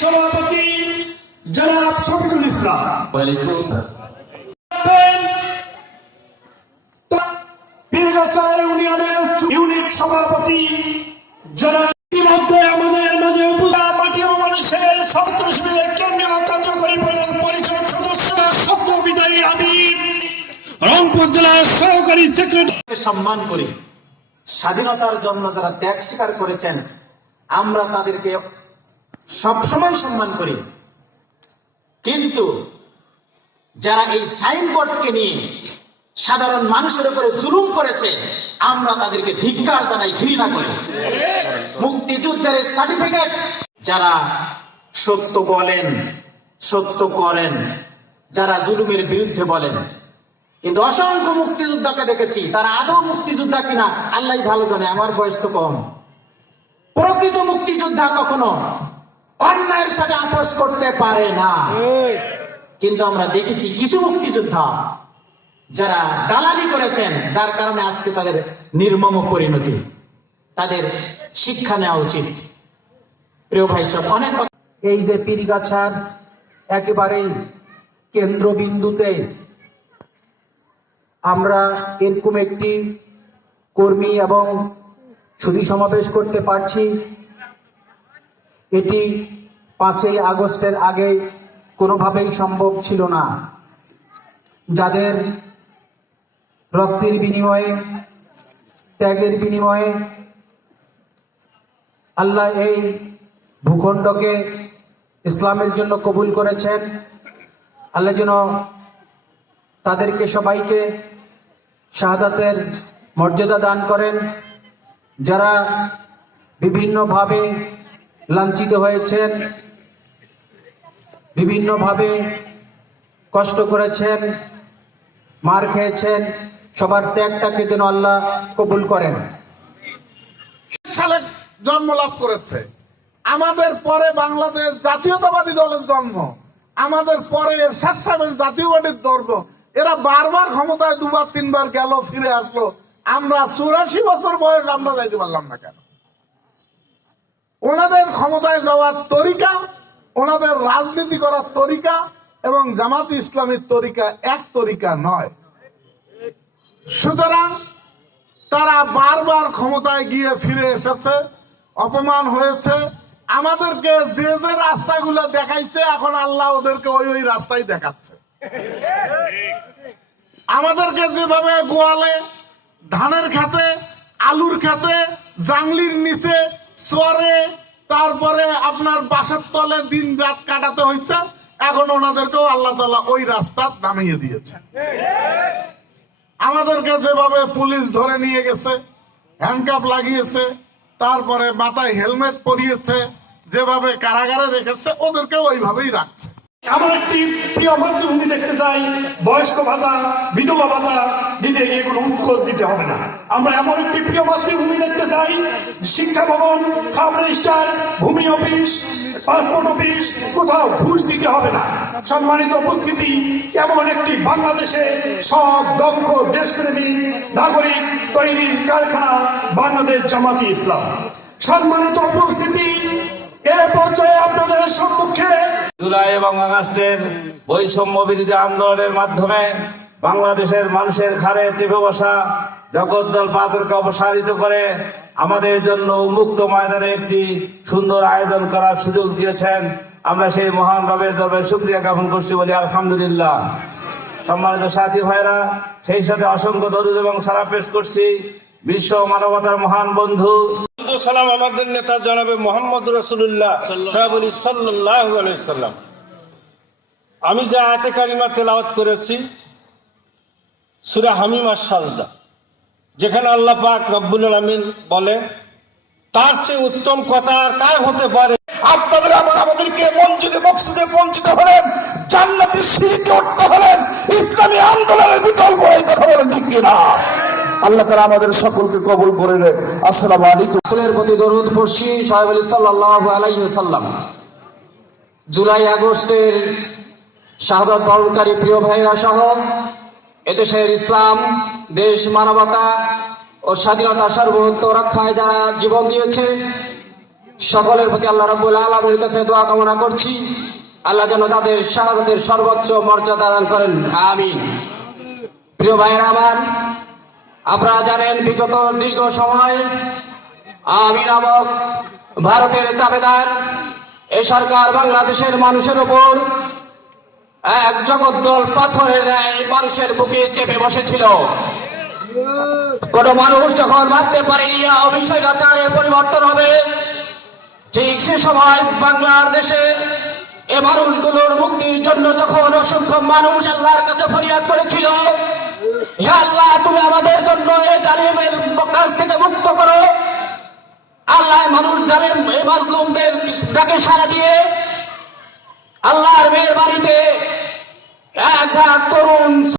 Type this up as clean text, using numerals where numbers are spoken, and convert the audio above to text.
সভাপতি জনাব শফিকুল ইসলাম, পীরগাছার ইউনিয়নের ইউনিট সভাপতি জনাব ইতিমধ্যে আমাদের মাঝে মাটি ও মানুষের সন্ত্রাসীদের কেন্দ্রীয় কার্যকরী পরিষদ সদস্য সদ্য বিদায়ী আবির রংপুর জেলার সহকারী সেক্রেটারি। সম্মান করি, স্বাধীনতার জন্য যারা ত্যাগ স্বীকার করেছেন আমরা তাদেরকে সবসময় সম্মান করি, কিন্তু যারা এই সাইনবোর্ডকে নিয়ে সাধারণ মানুষের উপরে জুলুম করেছে আমরা তাদেরকে ধিক্কার জানাই, ঘৃণা করি। মুক্তিযুদ্ধের সার্টিফিকেট যারা সত্য বলেন, সত্য করেন, যারা জুলুমের বিরুদ্ধে বলেন, কিন্তু অসংখ্য মুক্তিযোদ্ধাকে দেখেছি তারা আদৌ মুক্তিযোদ্ধা কিনা আল্লাহ ভালো জানে, আমার বয়স তো কম। প্রকৃত মুক্তিযোদ্ধা কখনো অন্যায়ের সাথে আপোষ করতে পারে না, কিন্তু আমরা দেখেছি কিছু মুক্তিযোদ্ধা যারা দালালি করেছেন, যার কারণে আজকে তাদের নির্মম পরিণতি, তাদের শিক্ষা নেওয়া উচিত। প্রিয় ভাই সব অনেক এই যে পীরগাছার একেবারেই কেন্দ্রবিন্দুতে আমরা এরকম একটি কর্মী এবং সুধী সমাবেশ করতে পারছি, এটি 5ই আগস্টের আগে কোনোভাবেই সম্ভব ছিল না। যাদের রক্তের বিনিময়ে, ত্যাগের বিনিময়ে আল্লাহ এই ভূখণ্ডকে ইসলামের জন্য কবুল করেছেন, আল্লাহ যেন তাদেরকে সবাইকে শাহাদাতের মর্যাদা দান করেন। যারা বিভিন্নভাবে লাঞ্ছিত হয়েছেন, বিভিন্নভাবে কষ্ট করেছেন, মার খেয়েছেন, সবার ত্যাগটাকে যেন আল্লাহ কবুল করেন। সালে জন্ম লাভ করেছে, আমাদের পরে বাংলাদেশ জাতীয়তাবাদী দলের জন্ম, আমাদের পরে এরশাদ সাহেবের জাতীয়বাদীর দর্গ, এরা বারবার ক্ষমতায় 2-3 গেল, ফিরে আসলো। আমরা 84 বছর বয়স আমরা যাইতে পারলাম না কেন? ওনাদের ক্ষমতায় যাওয়ার তরিকা, ওনাদের রাজনীতি করার তরিকা এবং জামাত ইসলামের তরিকা এক তরিকা নয়। সুতরাং তারা বারবার ক্ষমতায় গিয়ে ফিরে এসেছে, অপমান হয়েছে, আমাদেরকে যে যে রাস্তাগুলো দেখাইছে এখন আল্লাহ ওদেরকে ওই রাস্তাই দেখাচ্ছে। আমাদেরকে যেভাবে গোয়ালে, ধানের খেতে, আলুর খেতে, জাংলির নিচে, চরে, তারপরে আপনার বাসের তলে দিন রাত কাটাতে হয়েছে, এখন ওনাদেরকেও আল্লাহ তাআলা ওই রাস্তা নামিয়ে দিয়েছে। আমাদেরকে যেভাবে পুলিশ ধরে নিয়ে গেছে, হ্যান্ডকাপ লাগিয়েছে, তারপরে মাথায় হেলমেট পরিয়েছে, যেভাবে কারাগারে রেখেছে ওদেরকে ওইভাবেই রাখছে। এমন একটি প্রিয় মাতৃভূমি দেখতে চাই, বয়স্ক ভাতা, বিধবা ভাতা দিতে গিয়ে কোনো উৎকোচ দিতে হবে না। আমরা এমন একটি প্রিয় মাতৃভূমি দেখতে চাই, শিক্ষা ভবন, সাব রেজিস্ট্রার, ভূমি অফিস, পাসপোর্ট অফিস, কোথাও ঘুষ দিতে হবে না। সম্মানিত উপস্থিতি, এমন একটি বাংলাদেশে সব দক্ষ দেশপ্রেমী নাগরিক তৈরির কারখানা বাংলাদেশ জামাতি ইসলাম। সম্মানিত উপস্থিতি, এ পর্যায়ে আপনাদের সম্মুখে জুলাই এবং আগস্টের বৈষম্য বিরোধী আন্দোলনের মাধ্যমে বাংলাদেশের মানুষের ঘাড়ে চেপে বসা জগদ্দল পাথরকে অপসারিত করে আমাদের জন্য মুক্ত ময়দানে একটি সুন্দর আয়োজন করার সুযোগ দিয়েছেন। আমরা সেই মহান রবের দরবারে শুকরিয়া জ্ঞাপন করছি, বলি আলহামদুলিল্লাহ। সম্মানিত সাথী ভাইরা, সেই সাথে অসংখ্য দরুদ এবং সালাম পেশ করছি বিশ্ব মানবতার মহান বন্ধু সালাম আমাদের নেতা জনাবে মোহাম্মদ রাসূলুল্লাহ সাল্লাল্লাহু আলাইহি সাল্লাম। আমি যে আয়াতে কারিমা তেলাওয়াত করেছি সূরা হামিম আস-সাজদা, যেখানে আল্লাহ পাক রব্বুল আলামিন বলেন, তার চেয়ে উত্তম কথা আর কার হতে পারে? আপনাদের আমাদেরকে মঞ্জুরি মকসুদে বঞ্চিত হলেন, জান্নাতের সিঁড়িতে উঠতে হলেন, ইসলামী আন্দোলনের বিকল্প এই কথা বলেন ঠিক কিনা? আল্লাহ তাআলা আমাদের সকলকে কবুল করে নেন। আসসালামু আলাইকুম। রাসূলের প্রতি দরুদ পড়ছি সাল্লাল্লাহু আলাইহি ওয়াসাল্লাম। জুলাই আগস্টের শাহাদাত বরণকারী প্রিয় ভাইরা সহ এদেশের ইসলাম, দেশ, মানবতা ও স্বাধীনতা সার্বভৌমত্ব রক্ষায় যারা জীবন দিয়েছে, সকলের প্রতি আল্লাহ রাব্বুল আলামিনের কাছে দোয়া কামনা করছি, আল্লাহ যেন তাদের শাহাদাতের সর্বোচ্চ মর্যাদা দান করেন, আমিন। প্রিয় ভাইয়েরা আমার, আপনারা জানেন বিগত দীর্ঘ সময় আমি নামক ভারতের দাবেদার এই সরকার বাংলাদেশের মানুষের উপর এক জগদ্দল পাথরের ন্যায় মানুষের বুকে চেপে বসেছিল। কোন মানুষ যখন ভাবতে পারেনি অবিষয়টাচারের পরিবর্তন হবে, ঠিক সে সময় বাংলাদেশে এ মানুষগুলোর মুক্তির জন্য যখন অসংখ্য মানুষ আল্লাহর কাছে ফরিয়াদ করেছিল, হে আল্লাহ তুমি আমাদের জন্য এই জালিমের কাছ থেকে মুক্ত করো, আল্লাহ মানুষ জালিম এই মাজলুমদের ডাকে সাড়া দিয়ে আল্লাহর মেহেরবানিতে এক তরুণ